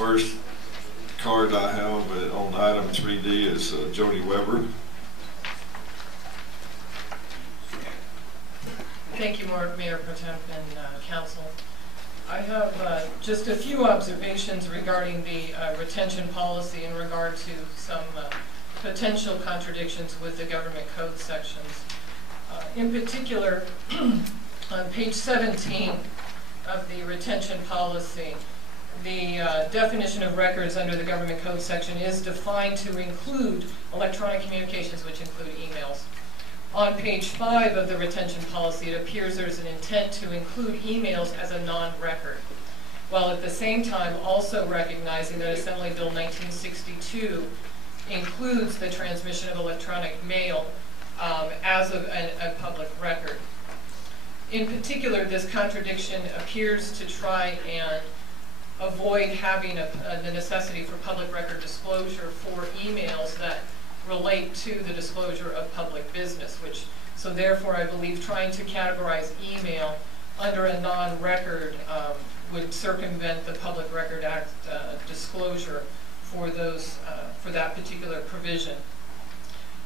first card I have on item 3D is Jodie Weber. Thank you, Mayor Pro Tem and Council. I have just a few observations regarding the retention policy in regard to some potential contradictions with the government code sections. In particular, on page 17 of the retention policy, the definition of records under the government code section is defined to include electronic communications, which include emails. On page 5 of the retention policy, it appears there's an intent to include emails as a non-record, while at the same time also recognizing that Assembly Bill 1962 includes the transmission of electronic mail as a public record. In particular, this contradiction appears to try and avoid having the necessity for public record disclosure for emails that relate to the disclosure of public business, so therefore I believe trying to categorize email under a non-record would circumvent the Public Record Act disclosure for that particular provision.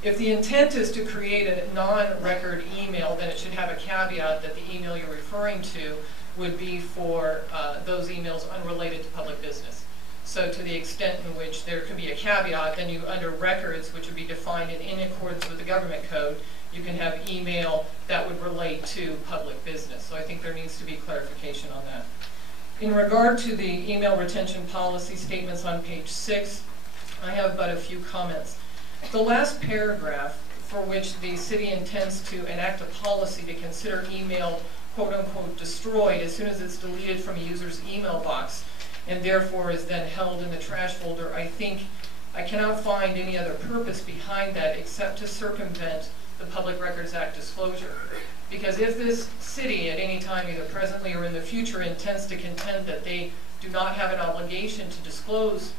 If the intent is to create a non-record email, then it should have a caveat that the email you're referring to would be for those emails unrelated to public business. So to the extent in which there could be a caveat, then under records, which would be defined in accordance with the government code, you can have email that would relate to public business. So I think there needs to be clarification on that. In regard to the email retention policy statements on page 6, I have but a few comments. The last paragraph, for which the city intends to enact a policy to consider email quote-unquote destroyed as soon as it's deleted from a user's email box, and therefore is then held in the trash folder, I think I cannot find any other purpose behind that except to circumvent the Public Records Act disclosure. Because if this city at any time, either presently or in the future, intends to contend that they do not have an obligation to disclose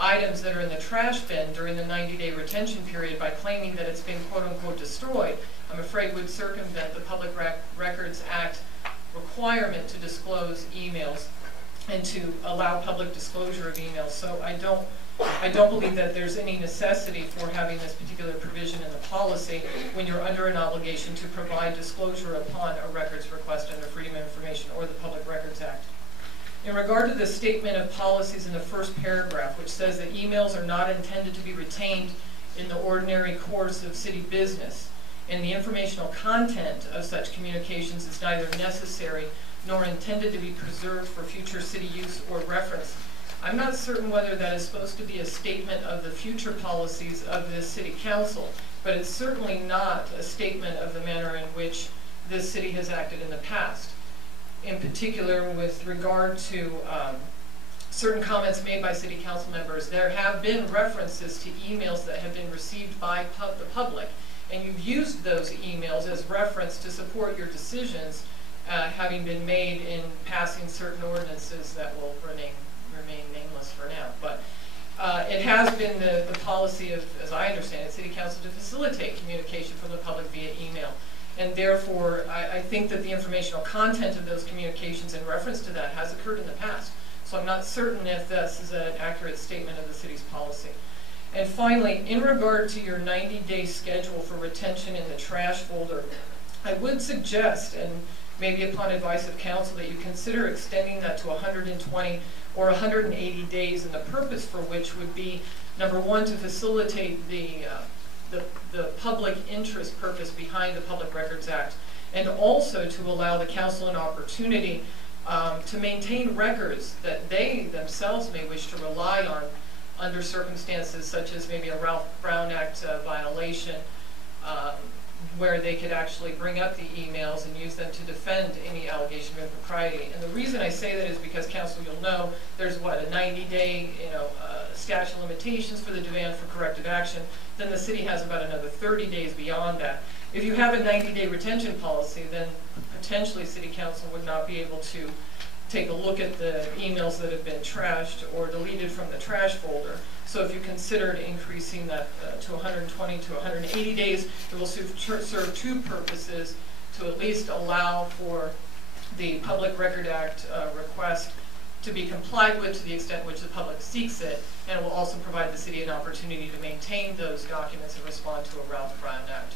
items that are in the trash bin during the 90-day retention period by claiming that it's been quote-unquote destroyed, I'm afraid would circumvent the Public Records Act requirement to disclose emails and to allow public disclosure of emails. So I don't believe that there's any necessity for having this particular provision in the policy when you're under an obligation to provide disclosure upon a records request under Freedom of Information or the Public Records Act. In regard to the statement of policies in the first paragraph, which says that emails are not intended to be retained in the ordinary course of city business, and the informational content of such communications is neither necessary nor intended to be preserved for future city use or reference. I'm not certain whether that is supposed to be a statement of the future policies of this city council, but it's certainly not a statement of the manner in which this city has acted in the past. In particular, with regard to certain comments made by city council members, there have been references to emails that have been received by the public, and you've used those emails as reference to support your decisions having been made in passing certain ordinances that will remain nameless for now. But it has been the policy of, as I understand it, City Council to facilitate communication from the public via email. And therefore, I think that the informational content of those communications in reference to that has occurred in the past. So I'm not certain if this is an accurate statement of the city's policy. And finally, in regard to your 90-day schedule for retention in the trash folder, I would suggest, and maybe upon advice of council, that you consider extending that to 120 or 180 days, and the purpose for which would be, number one, to facilitate the public interest purpose behind the Public Records Act, and also to allow the council an opportunity to maintain records that they themselves may wish to rely on under circumstances such as maybe a Ralph Brown Act violation, where they could actually bring up the emails and use them to defend any allegation of impropriety. And the reason I say that is because, council, you'll know there's what, a 90-day statute of limitations for the demand for corrective action. Then the city has about another 30 days beyond that. If you have a 90-day retention policy, then potentially city council would not be able to take a look at the emails that have been trashed or deleted from the trash folder. So if you considered increasing that to 120 to 180 days, it will serve two purposes: to at least allow for the Public Record Act request to be complied with to the extent which the public seeks it, and it will also provide the city an opportunity to maintain those documents and respond to a Ralph Brown Act